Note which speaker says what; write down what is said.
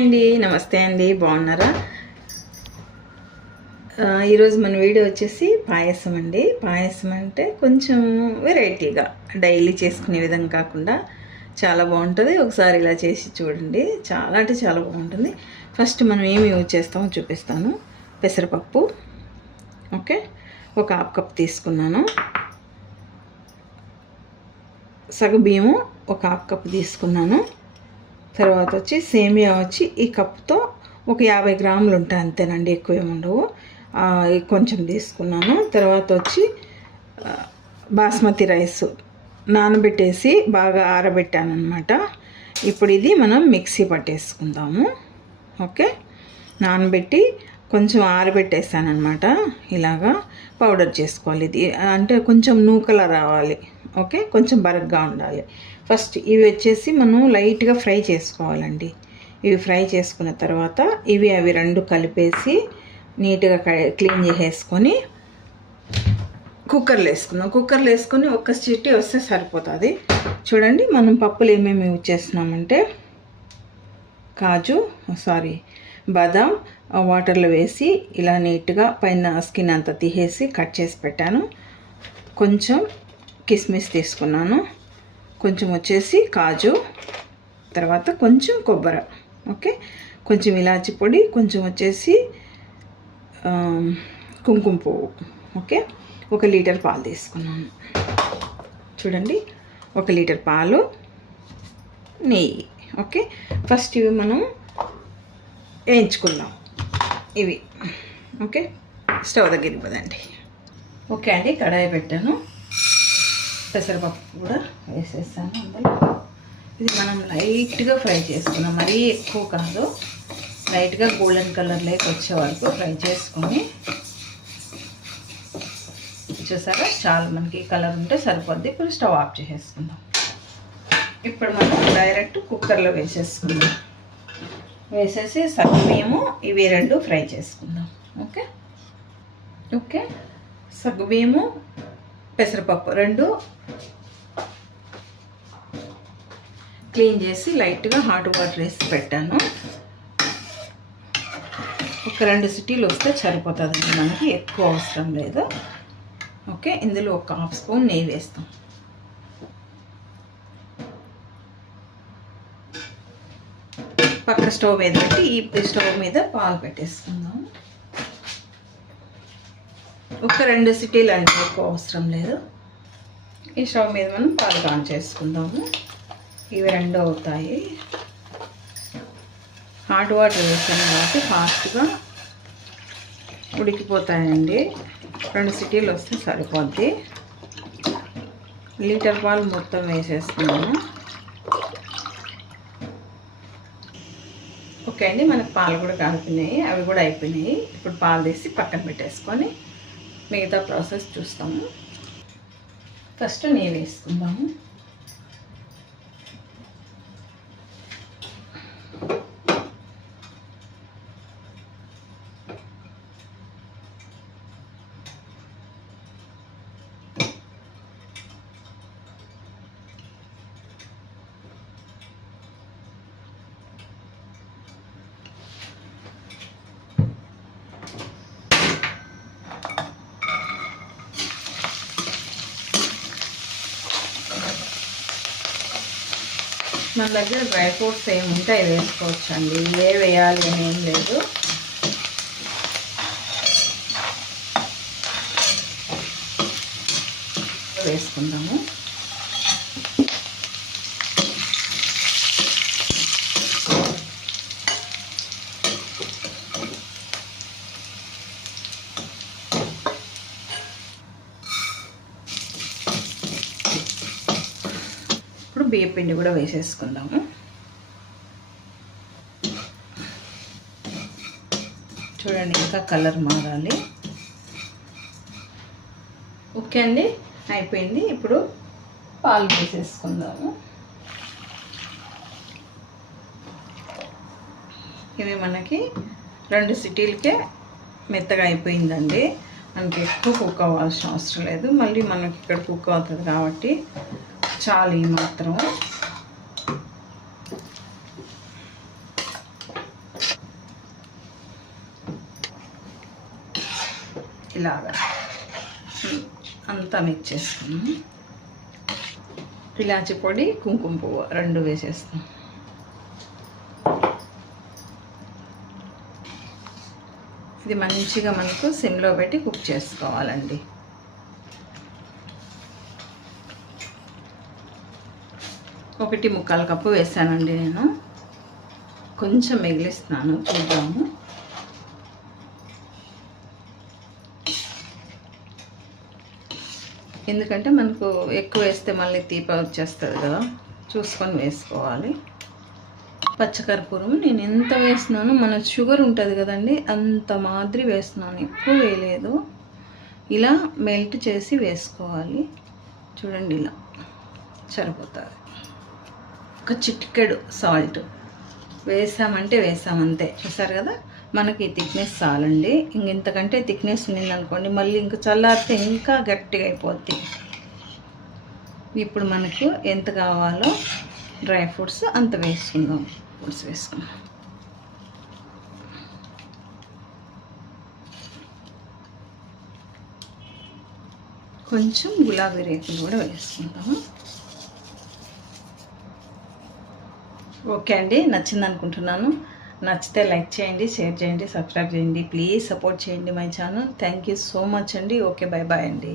Speaker 1: అండి నమస్తే అండి బాగున్నారా? ఈరోజు మన వీడియో వచ్చేసి పాయసం అండి. పాయసం అంటే కొంచెం వెరైటీగా డైలీ చేసుకునే విధంగా కాకుండా చాలా బాగుంటుంది. ఒకసారి ఇలా చేసి చూడండి. చాలా అంటే చాలా బాగుంటుంది. ఫస్ట్ మనం ఏమి యూజ్ చేస్తామో చూపిస్తాను. పెసరపప్పు ఓకే? ఒక హాఫ్ కప్ తీసుకున్నాను. సగ బియ్యము ఒక హాఫ్ కప్ తీసుకున్నాను. తర్వాత వచ్చి సేమియా వచ్చి ఈ కప్తో ఒక యాభై గ్రాములు ఉంటాయి అంతేనండి ఎక్కువ ఏముండవు ఉండవు. కొంచెం తీసుకున్నాను. తర్వాత వచ్చి బాస్మతి రైస్ నానబెట్టేసి బాగా ఆరబెట్టాను అనమాట ఇప్పుడు ఇది మనం మిక్సీ పట్టేసుకుందాము. ఓకే? నానబెట్టి కొంచెం ఆరబెట్టేసాను అనమాట ఇలాగా పౌడర్ చేసుకోవాలి. ఇది అంటే కొంచెం నూకల రావాలి. ఓకే? కొంచెం బరగ్గా ఉండాలి. ఫస్ట్ ఇవి వచ్చేసి మనం లైట్గా ఫ్రై చేసుకోవాలండి. ఇవి ఫ్రై చేసుకున్న తర్వాత ఇవి అవి రెండు కలిపేసి నీట్గా క- క్లీన్ చేసేసుకొని కుక్కర్లో వేసుకుందాం. కుక్కర్లో వేసుకొని ఒక్క చిట్టి వస్తే సరిపోతుంది. చూడండి మనం పప్పులు ఏమేమి యూజ్ చేస్తున్నామంటే కాజు సారీ బాదాం వాటర్లో వేసి ఇలా నీట్గా పైన స్కిన్ అంతా తీసేసి కట్ చేసి పెట్టాను. కొంచెం కిస్మిస్ తీసుకున్నాను. కొంచెం వచ్చేసి కాజు తర్వాత కొంచెం కొబ్బరి ఓకే? కొంచెం ఇలాచి పొడి కొంచెం వచ్చేసి కుంకుమ పువ్వు ఓకే? ఒక లీటర్ పాలు తీసుకున్నాను. చూడండి ఒక లీటర్ పాలు నెయ్యి ఓకే? ఫస్ట్ ఇవి మనం వేయించుకుందాం. ఇవి. ఓకే? స్టవ్ దగ్గర ఇవ్వదండి. ఓకే అండి కడాయి పెట్టాను. పెసరపప్పు కూడా వేసేసాను అందులో. ఇది మనం లైట్గా ఫ్రై చేసుకున్నాం. మరీ ఎక్కువ కాదు. లైట్గా గోల్డెన్ కలర్లోకి వచ్చే వరకు ఫ్రై చేసుకొని చూసారా? చాలా మనకి కలర్ ఉంటే సరిపోద్ది. ఇప్పుడు స్టవ్ ఆఫ్ చేసేసుకుందాం. ఇప్పుడు మనం డైరెక్ట్ కుక్కర్లో వేసేసుకుందాం. వేసేసి సగ్గుబియ్యము ఇవి రెండు ఫ్రై చేసుకుందాం. ఓకే? ఓకే? సగ్గుబియ్యము పెసరపప్పు రెండు క్లీన్ చేసి లైట్గా హాట్ వాటర్ వేసి పెట్టాను. ఒక రెండు సిటీలు వస్తే సరిపోతుంది మనకి ఎక్కువ అవసరం లేదు. ఓకే? ఇందులో ఒక హాఫ్ స్పూన్ నెయ్యి వేస్తాం. పక్క స్టవ్ మీద పెట్టి ఈ స్టవ్ మీద పాలు పెట్టేసుకుందాం. ఒక రెండు సిటీలు అంటే ఎక్కువ అవసరం లేదు. ఈ స్టవ్ మీద మనం పాలు ఆన్ చేసుకుందాము. ఇవి రెండు అవుతాయి. హాట్ వాటర్ వేసాను కాబట్టి ఫాస్ట్గా ఉడికిపోతాయండి. రెండు సిటీలు వస్తే సరిపోద్ది. లీటర్ పాలు మొత్తం వేసేస్తున్నాము ఓకే అండి మనకు పాలు కూడా కాలుతున్నాయి అవి కూడా అయిపోయినాయి. ఇప్పుడు పాలు తీసి పక్కన పెట్టేసుకొని మిగతా ప్రాసెస్ చూస్తాము. ఫస్ట్ నీళ్ళు వేసుకుందాము. మన దగ్గర డ్రై ఫ్రూట్స్ ఏమి ఉంటాయి వేసుకోవచ్చు అండి ఏ వేయాలి అని ఏం లేదు. వేసుకుందాము. ఇప్పుడు బియ్య పిండి కూడా వేసేసుకుందాము. చూడండి ఇంకా కలర్ మారాలి. ఓకే అండి. అయిపోయింది. ఇప్పుడు పాలు వేసేసుకుందాము. ఇవి మనకి రెండు సిటీలకే మెత్తగా అయిపోయిందండి. మనకి ఎక్కువ కుక్ అవ్వాల్సిన అవసరం లేదు. మళ్ళీ మనకి ఇక్కడ కుక్ అవుతుంది కాబట్టి చాలు ఈ మాత్రం. ఇలాగా. అంతా మిక్స్ చేసుకున్నాం. ఇలాచి పొడి కుంకుమ పువ్వు రెండు వేసేస్తాం. ఇది మంచిగా మనకు సిమ్లో పెట్టి కుక్ చేసుకోవాలండి. ఒకటి ముక్కాల కప్పు వేసానండి నేను. కొంచెం మిగిలిస్తున్నాను చూద్దాము. ఎందుకంటే మనకు ఎక్కువ వేస్తే మళ్ళీ తీప వచ్చేస్తుంది కదా. చూసుకొని వేసుకోవాలి. పచ్చకర్పూరం నేను ఎంత వేస్తున్నాను మన షుగర్ ఉంటుంది కదండి అంత మాదిరి వేస్తున్నాను. ఎక్కువ వేయలేదు. ఇలా మెల్ట్ చేసి వేసుకోవాలి. చూడండి ఇలా సరిపోతుంది. ఒక చిటికెడు సాల్ట్. వేసామంటే వేసామంతే. చూసారు కదా? మనకి థిక్నెస్ చాలండి. ఇంక ఇంతకంటే థిక్నెస్ ఉండిందనుకోండి మళ్ళీ ఇంక చల్లారితే ఇంకా గట్టిగా అయిపోద్ది. ఇప్పుడు మనకు ఎంత కావాలో డ్రై ఫ్రూట్స్ అంత వేసుకుందాం. ఫ్రూట్స్ వేసుకుందాం. కొంచెం గులాబీ రేకులు కూడా వేసుకుందాము ఓకే అండి నచ్చింది అనుకుంటున్నాను నచ్చితే లైక్ చేయండి షేర్ చేయండి సబ్స్క్రైబ్ చేయండి. ప్లీజ్ సపోర్ట్ చేయండి my channel. Thank you so much అండి. ఓకే బాయ్ బాయ్ అండి.